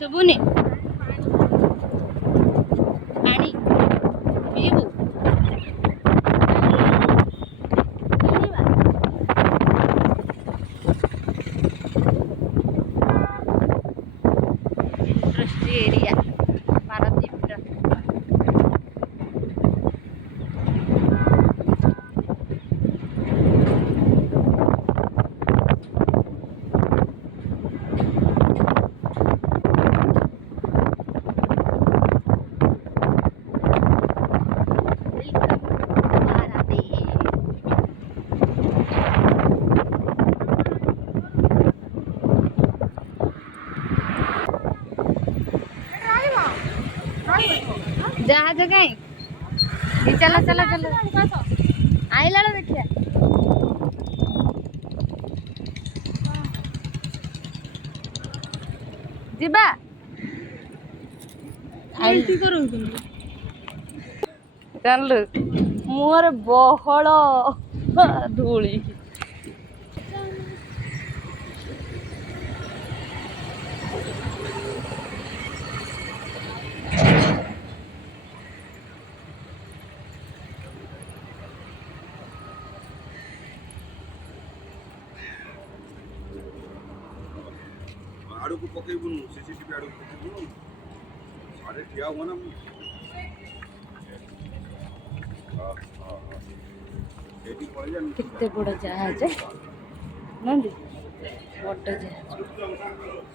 ଶୁଭୁନି ପାଣି ପିଇବୁ इंडस्ट्री एरिया पारादीप जहाज कहीं चला चला चला आइला देखिए जीबा जानलु मोर बहल धूली आड़ू को पकेबुनु सीसीटीवी आड़ू को पकेबुनु सारे ठिया हुआ ना कितने बड़ा जहाज है नंदी बड़ा जहाज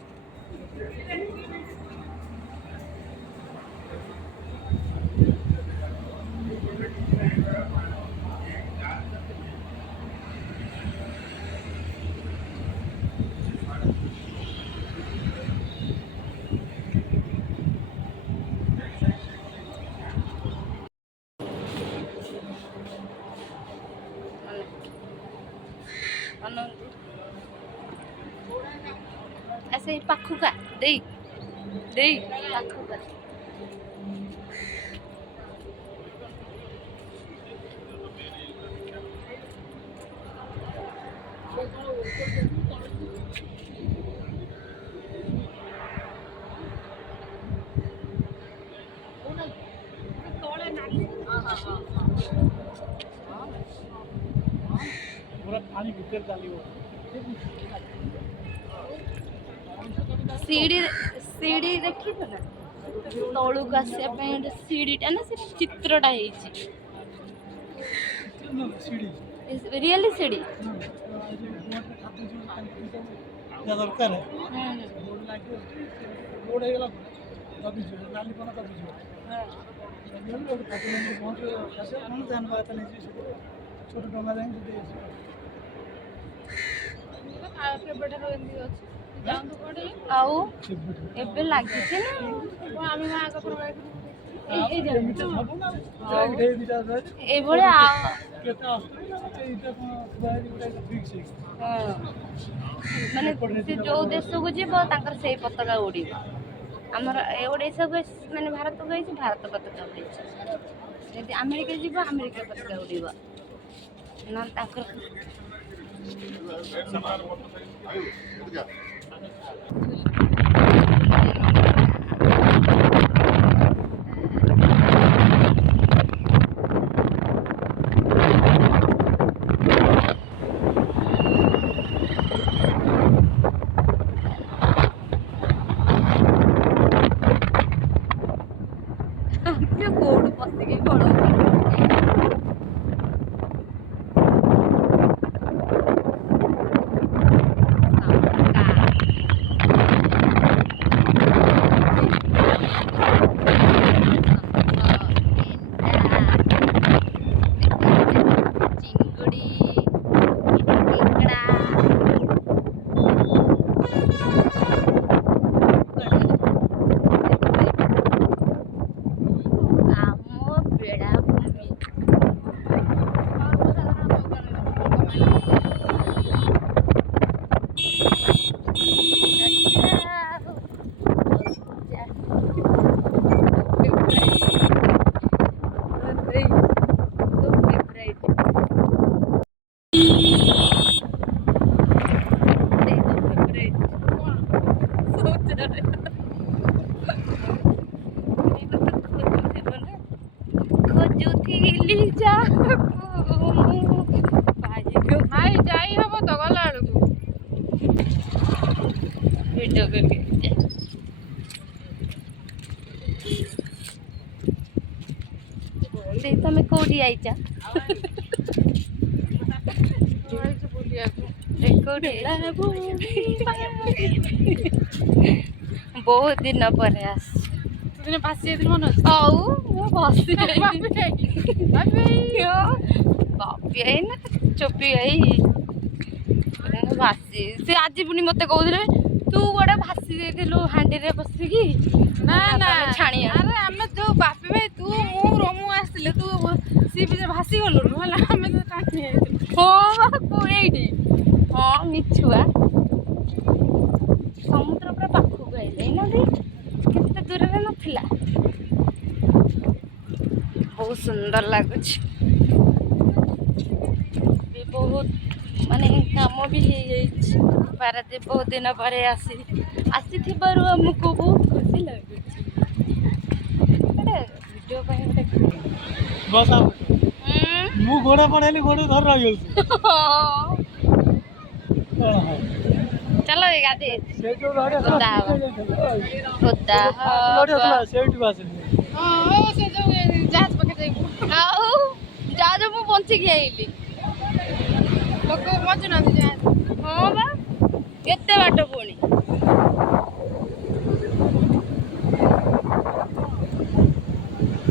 ऐसे ही पाखु का दे पाखु का पानी भीतर डाली सीढ़ी देखी तो ना तलू को आसा सीढ़ीटा ना से चित्रटा रियली सीढ़ी दरकार छोट डा आउ एबे लागी छे ना एभले माने जो देश को जीव तांकर से पताका उड़ी आमर ओडिशा को माने भारत को गई भारत पताका उड़ी यदि अमेरिका जीव अमेरिका पताका उड़ीबा ना तांकर गोड़ पसिकी पड़ो ଖୋଜୁଥିଲି ଯାହାକୁ ଭାଇ ଯାଇ ହବ ତ ଗଲା ବେଳକୁ ଭିଡ଼ିଓ କରିକି ଦେଇ ତମେ କୋଉଠି ଆଇଛ ଯାଇଛୁ ବୁଲିବାକୁ କୋଉଠି ବହୁତ ଦିନ ପରେ ଆସିଛି ସେଦିନ ଭାସି ଯାଇଥିଲି ମନେ ଅଛି ଆଉ ମୁଁ ବସି ବାପି ବାପି ଆଇ ନା ଚୋପି ଆଇ ଭାସି ସେ ଆଜି ପୁଣି ମତେ କହୁଥିଲେ ତୁ ଗୋଟେ ଭାସି ଦେଇଥିଲୁ ହାଣ୍ଡିରେ ବସିକି ନା ନା ଛାଣି ଆରେ ଆମେ ଯୋଉ ବାପି ଭାଇ ତୁ ମୁଁ ରମୁ ଆସିଥିଲେ ତୁ ସି ବିଚରେ ଭାସି ଗଲୁନୁ ହେଲା ଆମେ ତ ଟାଣି ଯାଇଥିଲୁ ହଁ ବା ଏଇଠି ହଁ ମିଛୁଆ ସମୁଦ୍ର ପୁରା ପାଖକୁ ଆଇଲେ ନା କେତେ ଦୂରରେ ନଥିଲା ବହୁତ ସୁନ୍ଦର ଲାଗୁଛି ବି ବହୁତ ମାନେ କାମ ବି ହେଇଯାଇଛି ପାରାଦୀପ ବହୁତ ଦିନ ପରେ ଆସିଥିବାରୁ ଆମକୁ ବହୁତ ଖୁସି ଲାଗୁଛି ଗୋଟେ ଭିଡ଼ିଓ ପାଇଁ ଗୋଟେ ବସା ମୁଁ ଗୋଡ଼ ପଡ଼େଇଲି ଗୋଡ଼ ଧରି ରହିଯାଉଛି ଚାଲ ଏ ଗାଧେ ସେ ଯୋଉ ଲଢ଼ିଆ ଓଦା ହବା ଓଦା ହବା ସେଇଠୁ ଆସିଲି ହଁ ସେ ଯୋଉ ଜାହାଜ ପାଖେ ଯାଇବୁ ଆଉ ଯାହା ମୁଁ ବଞ୍ଚିକି ଆଇଲି ଲୋକ ମଜୁନାହାନ୍ତି ଜାହାଜ ହଁ ବା କେତେ ବାଟ ପୁଣି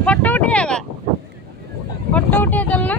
ଫଟୋ ଉଠେଇବା ଫଟୋ ଉଠେଇ ଦେଲ ନା